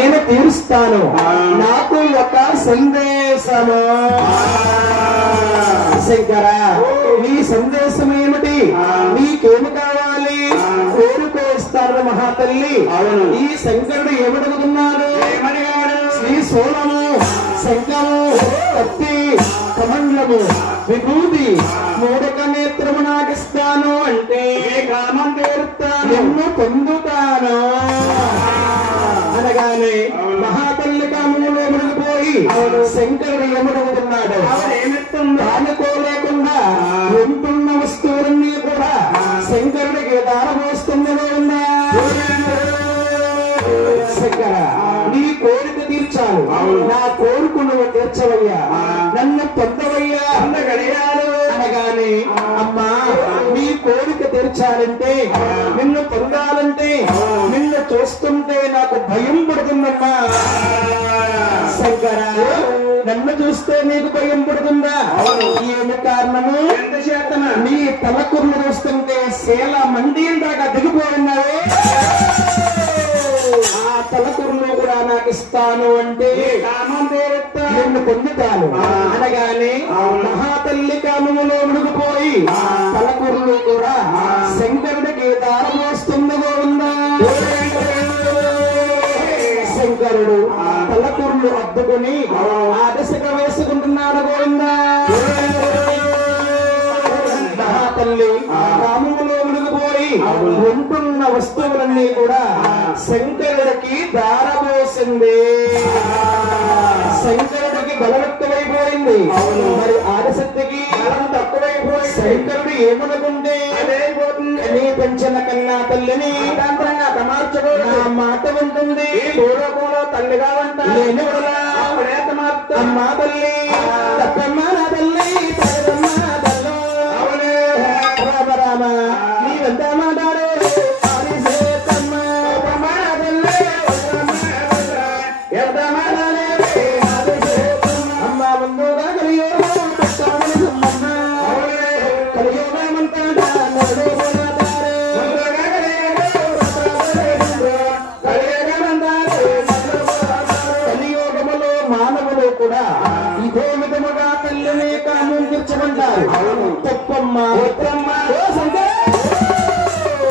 నేను తీరుస్తాను. నాకు ఒక సందేశము. శంకర, నీ సందేశం ఏమిటి? నీకేమి కావాలి? కోరుకోస్తాను మహాతల్లి. ఈ శంకరుడు ఏమడుగుతున్నాడు? శ్రీ సోలము, శంకము, కత్తి, కమండలము, విభూతి, మూడక నేత్రము నాకిస్తాను అంటే కామం తీరుతాను, నిన్ను పొందుతాను అనగానే మహాతల్లి కామంలో మునిగిపోయి శంకరుడు ఏమడుగుతున్నాడు? దానుకోలేకుండా ఉంటున్న వస్తువులన్నీ కూడా శంకరుడికి దారమోస్తున్నదో ఉందా? శంకర, నీ కోరిక తీర్చాను. నా కోరిక నువ్వు తీర్చవయ్యా, నన్ను పొందవయ్యా అన్నగడియాడు అనగానే, అమ్మా నీ కోరిక తీర్చాలంటే, నిన్ను పొందాలంటే, నిన్ను చూస్తుంటే నాకు భయం పడుతుందమ్మా. శంకర, నన్ను చూస్తే నీకు భయం పడుతుందా? ఏమి కారణము? నీ తలకుర్లు చూస్తుంటే శీల మందిరం దాకా దిగిపోయినావే. ఆ తలకుర్లు కూడా నాకు ఇస్తాను అంటే కామం తీరుతా, నిన్ను పొందుతాను అనగానే మహాతల్లి కామములో మునిగిపోయి తలకుర్లు కూడా శంకరుడికి దారమోస్తున్నదో ఉందా? శంకరుడు తలకుర్లు అద్దుకుని ఆ దశగా వేసుకుంటున్నాడు గోవిందా. మహాతల్లి కామములో మునిగిపోయి ఉంటున్న వస్తువులన్నీ కూడా శంకరుడికి దారపోసింది. శంకరుడికి బలం ఎక్కువైపోయింది, మరి ఆదిశక్తికి బలం తక్కువైపోయి శంకరుడు ఏమనుకుంటే నీ పెంచిన కన్నా తల్లిని మార్చడు, నా మాట ఉంటుంది, పూర్వకంలో తల్లిగా ఉంటాను. అమ్మా తల్లి, తప్పమ్మా నా తల్లి, రామ రామ నీవెంత మాట్లాడు అమ్మా ముందుగా కలియోగములో మానవులు కూడా ఇదే విధముగా తల్లినే కామం తీర్చమంటారు. తప్పమ్మా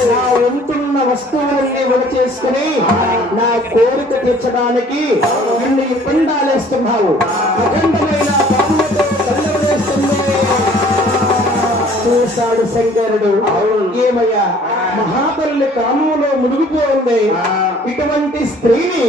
నా ఉంటున్న వస్తువులన్నీ విడ చేసుకుని నా కోరిక తీర్చడానికి నిన్ను ఈ పిండాలేస్తున్నావు. అఖండమైన పాములతో తల్లవలేస్తుంది. చూశాడు శంకరుడు, ఏమయ్యా మహాతల్లి కామంలో మునిగిపోయింది, ఇటువంటి స్త్రీని